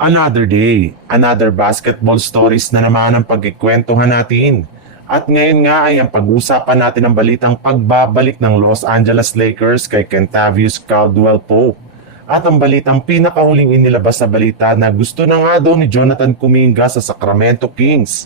Another day, another basketball stories na naman ang pagkikwentuhan natin. At ngayon nga ay ang pag-usapan natin ang balitang pagbabalik ng Los Angeles Lakers kay Kentavious Caldwell-Pope. At ang balitang pinakahuling inilabas na balita na gusto na nga daw ni Jonathan Kuminga sa Sacramento Kings.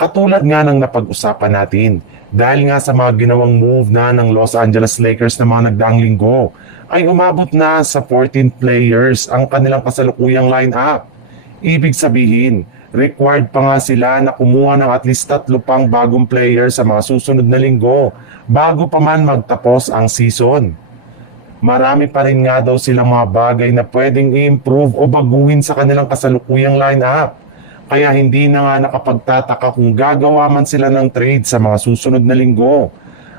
Katulad nga ng napag-usapan natin, dahil nga sa mga ginawang move na ng Los Angeles Lakers na mga nagdaang linggo, ay umabot na sa 14 players ang kanilang kasalukuyang lineup. Ibig sabihin, required pa nga sila na kumuha ng at least 3 pang bagong player sa mga susunod na linggo bago pa man magtapos ang season. Marami pa rin nga daw silang mga bagay na pwedeng i-improve o baguhin sa kanilang kasalukuyang lineup. Kaya hindi na nga nakapagtataka kung gagawa man sila ng trade sa mga susunod na linggo.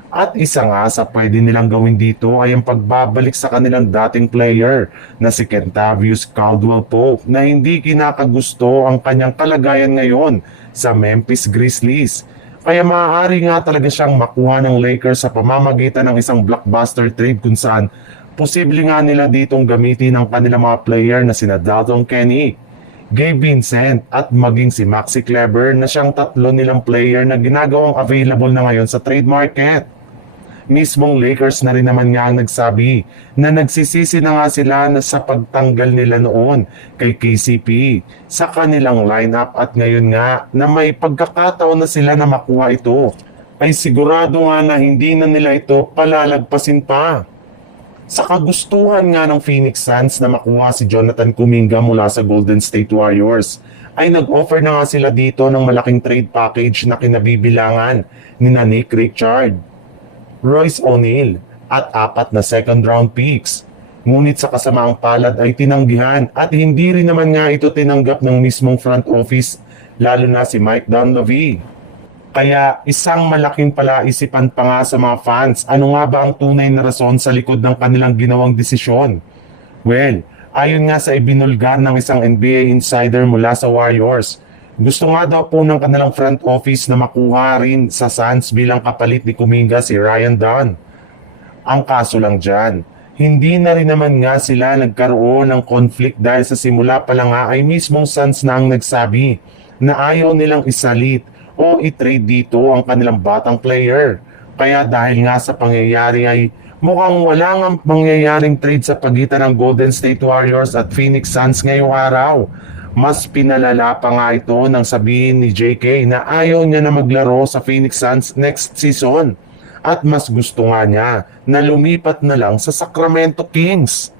At isa nga sa pwede nilang gawin dito ay ang pagbabalik sa kanilang dating player na si Kentavious Caldwell-Pope na hindi kinakagusto ang kanyang kalagayan ngayon sa Memphis Grizzlies. Kaya maaari nga talaga siyang makuha ng Lakers sa pamamagitan ng isang blockbuster trade kung saan posible nga nila ditong gamitin ang kanilang mga player na sina Dalton Kenny, Gabe Vincent at maging si Maxi Kleber na siyang 3 nilang player na ginagawang available na ngayon sa trade market. Mismong Lakers na rin naman nga ang nagsabi na nagsisisi na nga sila na sa pagtanggal nila noon kay KCP sa kanilang lineup at ngayon nga na may pagkakataon na sila na makuha ito ay sigurado nga na hindi na nila ito palalagpasin pa. Sa kagustuhan nga ng Phoenix Suns na makuha si Jonathan Kuminga mula sa Golden State Warriors, ay nag-offer na nga sila dito ng malaking trade package na kinabibilangan ni Nick Richard, Royce O'Neal at 4 na second round picks. Ngunit sa kasamaang palad ay tinanggihan at hindi rin naman nga ito tinanggap ng mismong front office lalo na si Mike Dunleavy. Kaya isang malaking palaisipan pa nga sa mga fans, ano nga ba ang tunay na rason sa likod ng kanilang ginawang desisyon? Well, ayon nga sa ibinulgar ng isang NBA insider mula sa Warriors, gusto nga daw po ng kanilang front office na makuha rin sa Suns bilang kapalit ni Kuminga si Ryan Dunn. Ang kaso lang dyan, hindi na rin naman nga sila nagkaroon ng conflict dahil sa simula pa lang nga ay mismong Suns na ang nagsabi na ayaw nilang isalit o i-trade dito ang kanilang batang player. Kaya dahil nga sa pangyayari ay mukhang wala nga mangyayaring trade sa pagitan ng Golden State Warriors at Phoenix Suns ngayong araw. Mas pinalala pa nga ito nang sabihin ni JK na ayaw niya na maglaro sa Phoenix Suns next season at mas gusto nga niya na lumipat na lang sa Sacramento Kings.